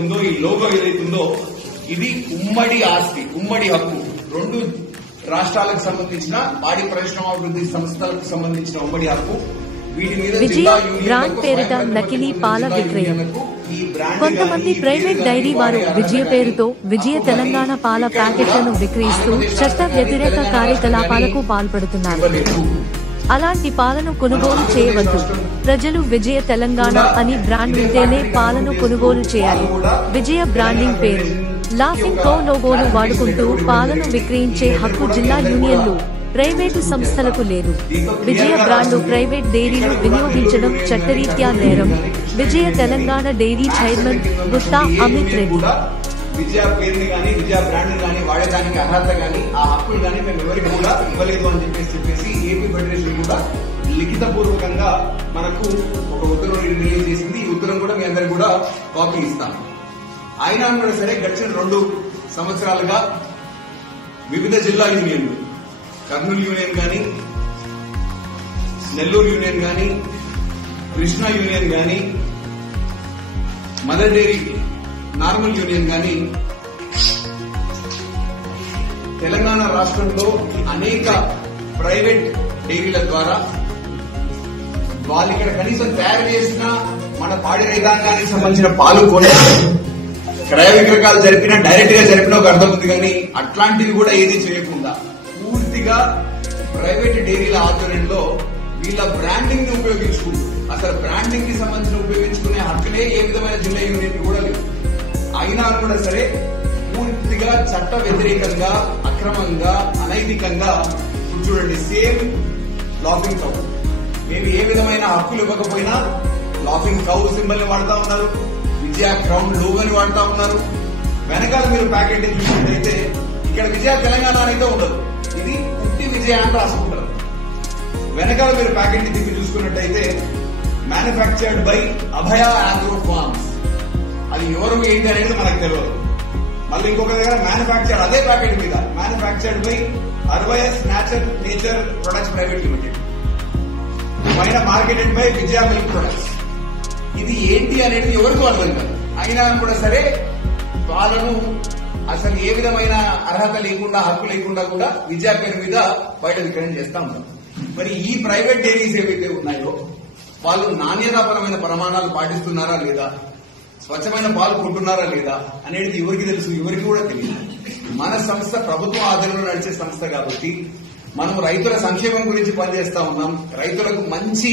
ఉందో ఈ లోగో ఏదైతుందో ఇది ఉమ్మడి ఆస్తి, ఉమ్మడి హక్కు. రెండు రాష్ట్రాలకు సంబంధించిన పాడి పరిశ్రమాభివృద్ధి సంస్థలకు సంబంధించిన ఉమ్మడి హక్కు. వీటి మీద విజయ బ్రాండ్ పేరిట నకిలీ పాల విక్రయం. కొంతమంది ప్రైవేట్ డైరీ వారు విజయ పేరుతో విజయ తెలంగాణ పాల ప్యాకెట్లను విక్రయిస్తూ చట్ట వ్యతిరేక కార్యకలాపాలకు పాల్పడుతున్నారు. అలాంటి పాలను కొనుగోలు చేయవద్దు. ప్రజలు విజయ తెలంగాణ అని బ్రాండ్ ఉంటేనే పాలను కొనుగోలు చేయాలి. విజయ బ్రాండింగ్ పేరు, లాఫింగ్ కో లోగోను వాడుకుంటూ పాలను విక్రయించే హక్కు జిల్లా యూనియన్లు, ప్రైవేటు సంస్థలకు లేదు. విజయ బ్రాండు ప్రైవేట్ డైరీలు వినియోగించడం చట్టరీత్యా నేరం. విజయ తెలంగాణ డైరీ చైర్మన్ గుత్తా అమిత్ రెడ్డి. విజయ పేరుని గానీ విజయ బ్రాండ్ గానీ వాడేదానికి అర్హత గానీ ఆ హక్కులు గానీ మేము ఎవరికి కూడా ఇవ్వలేదు అని చెప్పేసి ఏపీ ఫెడరేషన్ కూడా లిఖిత పూర్వకంగా మనకు ఒక ఉత్తర్వులు రిలీజ్ చేసింది. ఈ ఉత్తరం కూడా మీ అందరికి కూడా కాపీ ఇస్తాం. అయినా కూడా సరే గడిచిన 2 సంవత్సరాలుగా వివిధ జిల్లా యూనియన్లు, కర్నూలు యూనియన్ గానీ, నెల్లూరు యూనియన్ గానీ, కృష్ణా యూనియన్ గానీ, మదర్ డైరీ నార్మల్ యూనియన్ గానీ తెలంగాణ రాష్ట్రంలో అనేక ప్రైవేట్ డైరీల ద్వారా వాళ్ళు ఇక్కడ కనీసం తయారు చేసిన మన పాడి రైతాంగానికి సంబంధించిన పాలు కొని క్రయ విక్రయాలు జరిపిన, డైరెక్ట్ గా జరిపిన ఒక అర్థం ఉంది. కానీ అట్లాంటివి కూడా ఏది చేయకుండా పూర్తిగా ప్రైవేట్ డైరీల ఆధ్వర్యంలో వీళ్ళ బ్రాండింగ్ ని ఉపయోగించుకుంటూ, అసలు బ్రాండింగ్ కి సంబంధించిన ఉపయోగించుకునే హక్కులే ఏ విధమైన జిల్లా యూనియన్ కూడా లేదు. అయినా కూడా సరే పూర్తిగా చట్ట వ్యతిరేకంగా, అక్రమంగా, అనైతికంగా చూడండి. సేమ్ లాఫింగ్ కౌ, మేము ఏ విధమైన హక్కులు ఇవ్వకపోయినా లాఫింగ్ కౌ సింబల్ ని వాడుతా ఉన్నారు, విజయ క్రౌన్ లోగోని వాడుతా ఉన్నారు. వెనకాల మీరు ప్యాకెట్ చూసినట్టయితే ఇక్కడ విజయ తెలంగాణ అనేది ఉండదు, ఇది పుట్టి విజయ అని రాసుకుంటారు. వెనకాల మీరు ప్యాకెట్ తిప్పి చూసుకున్నట్టయితే manufactured by Abhaya agro forms, అది ఎవరు ఏంటి అనేది మనకు తెలియదు. మళ్ళీ ఇంకొక దగ్గర మ్యానుఫ్యాక్చర్డ్, అదే ప్యాకెట్ మీద మ్యానుఫ్యాక్చర్డ్ బై అర్వయస్ నేచర్ ప్రొడక్ట్స్ ప్రైవేట్ లిమిటెడ్, పైన marketed by Vijaya milk products. ఇది ఏంటి అనేది ఎవరికి అర్థం కాదు. అయినా కూడా సరే వాళ్ళను అసలు ఏ విధమైన అర్హత లేకుండా, హక్కు లేకుండా కూడా విజయ పేరు మీద బయట విక్రయం చేస్తా ఉంటారు. మరి ఈ ప్రైవేట్ డైరీస్ ఏవైతే ఉన్నాయో వాళ్ళు నాణ్యతాపరమైన ప్రమాణాలు పాటిస్తున్నారా లేదా, స్వచ్ఛమైన పాలు కొంటున్నారా లేదా అనేది ఎవరికి తెలుసు? ఎవరికి కూడా తెలియదు. మన సంస్థ ప్రభుత్వ ఆధీనంలో నడిచే సంస్థ కాబట్టి మనం రైతుల సంక్షేమం గురించి పనిచేస్తా ఉన్నాం. రైతులకు మంచి